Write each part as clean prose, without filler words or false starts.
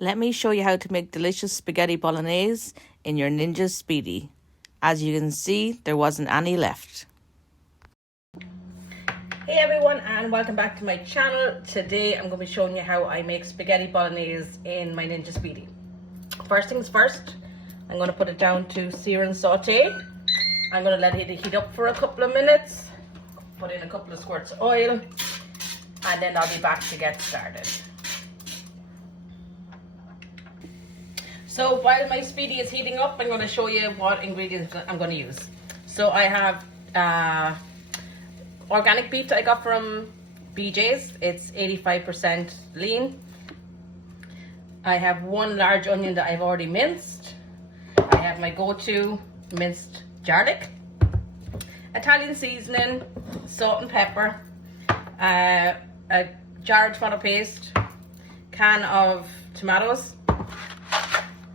Let me show you how to make delicious spaghetti bolognese in your Ninja Speedi. As you can see, there wasn't any left. Hey everyone, and welcome back to my channel. Today I'm going to be showing you how I make spaghetti bolognese in my Ninja Speedi. First things first, I'm going to put it down to sear and saute. I'm going to let it heat up for a couple of minutes, put in a couple of squirts of oil, and then I'll be back to get started. So while my Speedi is heating up, I'm going to show you what ingredients I'm going to use. So I have organic beef that I got from BJ's. It's 85% lean. I have one large onion that I've already minced. I have my go-to minced garlic, Italian seasoning, salt and pepper, a jar of tomato paste, can of tomatoes,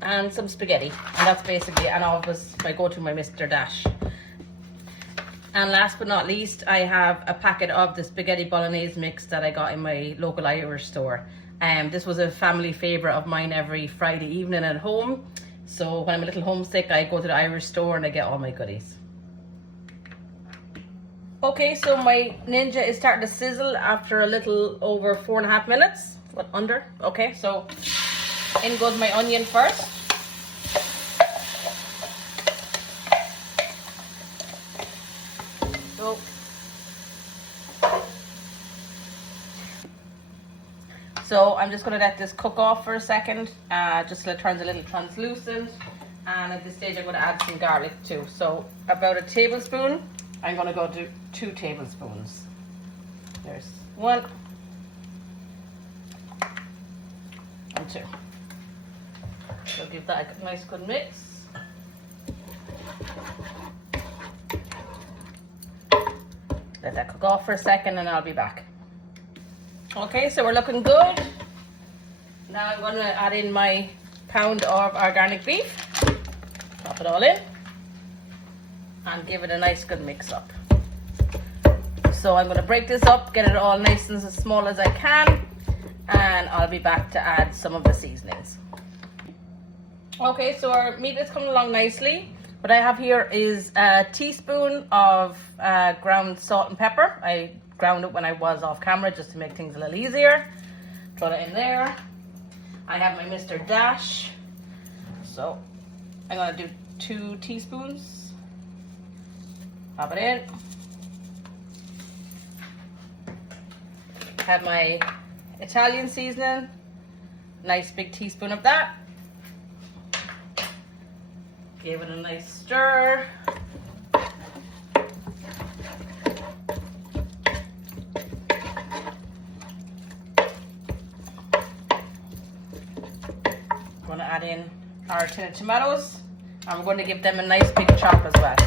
and some spaghetti. And that's basically, and always my go-to, my Mr. Dash. And last but not least, I have a packet of the spaghetti bolognese mix that I got in my local Irish store. This was a family favorite of mine every Friday evening at home. So when I'm a little homesick, I go to the Irish store and I get all my goodies. Okay, so my Ninja is starting to sizzle after a little over 4.5 minutes. What, under? Okay, so in goes my onion first. So I'm just going to let this cook off for a second, just till it turns a little translucent. And at this stage I'm going to add some garlic too. So about a tablespoon, I'm going to go to 2 tablespoons. There's 1 and 2. So give that a nice good mix. Let that cook off for a second and I'll be back. Okay, so we're looking good. Now I'm going to add in my pound of organic beef. Drop it all in and give it a nice good mix up. So I'm going to break this up, get it all nice and as small as I can, and I'll be back to add some of the seasonings. Okay, so our meat is coming along nicely. What I have here is a teaspoon of ground salt and pepper. I ground it when I was off camera just to make things a little easier. Throw that in there. I have my Mr. Dash. So I'm going to do 2 teaspoons. Pop it in. Have my Italian seasoning. Nice big teaspoon of that. Give it a nice stir. Going to add in our tin of tomatoes, and we're going to give them a nice big chop as well.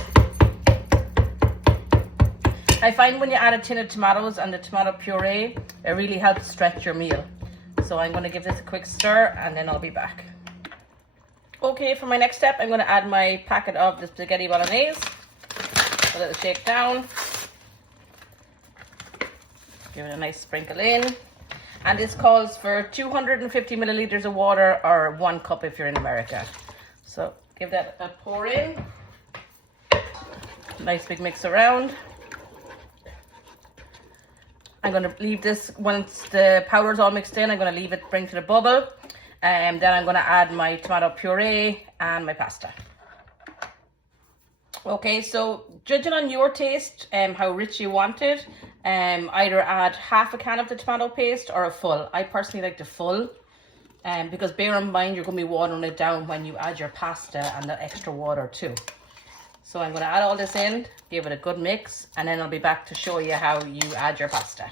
I find when you add a tin of tomatoes and the tomato puree, it really helps stretch your meal. So I'm going to give this a quick stir and then I'll be back. Okay, for my next step, I'm going to add my packet of the spaghetti bolognese. A little shake down. Give it a nice sprinkle in. And this calls for 250 milliliters of water, or 1 cup if you're in America. So give that a pour in. Nice big mix around. I'm going to leave this, once the powder's all mixed in, I'm going to leave it bring to the bubble. And then I'm going to add my tomato puree and my pasta. Okay, so judging on your taste, how rich you want it, either add half a can of the tomato paste or a full. I personally like the full, because bear in mind you're going to be watering it down when you add your pasta and the extra water too. So I'm going to add all this in, give it a good mix, and then I'll be back to show you how you add your pasta.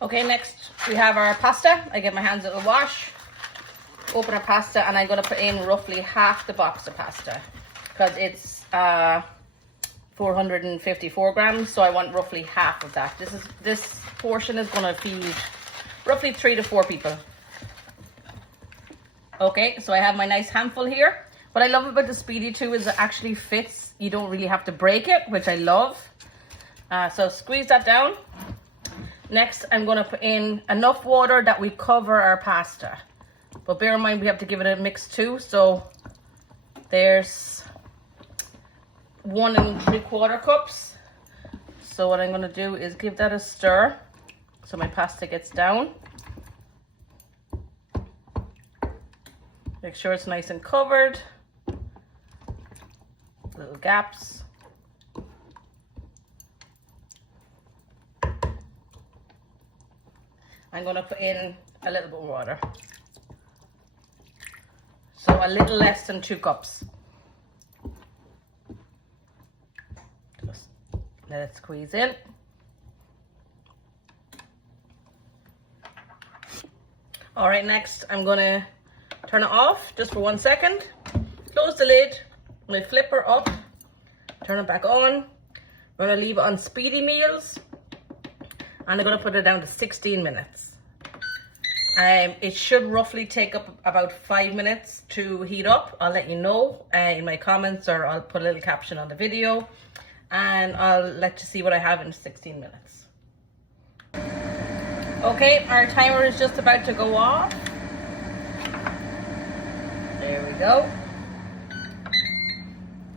Okay, next we have our pasta. I give my hands a little wash, open our pasta, and I'm going to put in roughly half the box of pasta because it's 454 grams, so I want roughly half of that. This portion is going to feed roughly 3 to 4 people. Okay, so I have my nice handful here. What I love about the Speedi too is it actually fits. You don't really have to break it, which I love. So squeeze that down. Next, I'm going to put in enough water that we cover our pasta. But bear in mind, we have to give it a mix too. So there's 1 3/4 cups. So what I'm going to do is give that a stir so my pasta gets down. Make sure it's nice and covered. Little gaps. I'm going to put in a little bit of water. So a little less than 2 cups. Just let it squeeze in. All right, next I'm going to turn it off just for 1 second. Close the lid. I'm going to flip her up. Turn it back on. I'm going to leave it on speedy meals. And I'm going to put it down to 16 minutes. It should roughly take up about 5 minutes to heat up. I'll let you know in my comments, or I'll put a little caption on the video. And I'll let you see what I have in 16 minutes. Okay, our timer is just about to go off. There we go.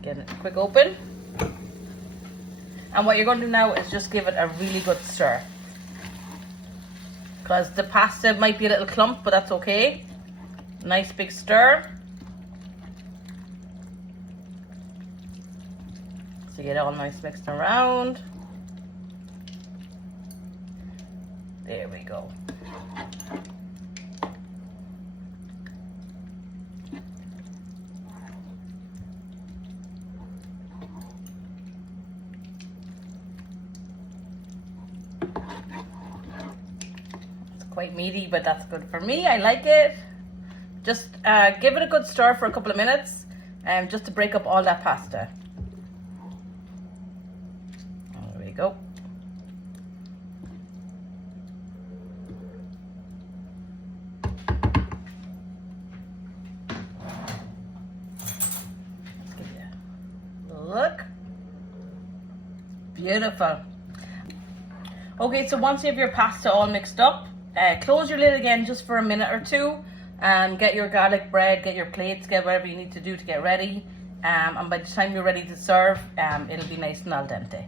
Get it quick open. And what you're going to do now is just give it a really good stir. Because the pasta might be a little clump, but that's okay. Nice big stir. So you get it all nice mixed around. There we go. Quite meaty, but that's good for me. I like it. Just give it a good stir for a couple of minutes, just to break up all that pasta. There we go. Let's give you a look. Beautiful. Okay, so once you have your pasta all mixed up, close your lid again just for a minute or two, and get your garlic bread, get your plates, get whatever you need to do to get ready. And by the time you're ready to serve, it'll be nice and al dente.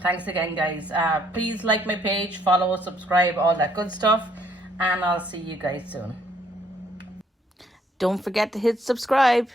Thanks again, guys. Please like my page, follow, subscribe, all that good stuff, and I'll see you guys soon. Don't forget to hit subscribe.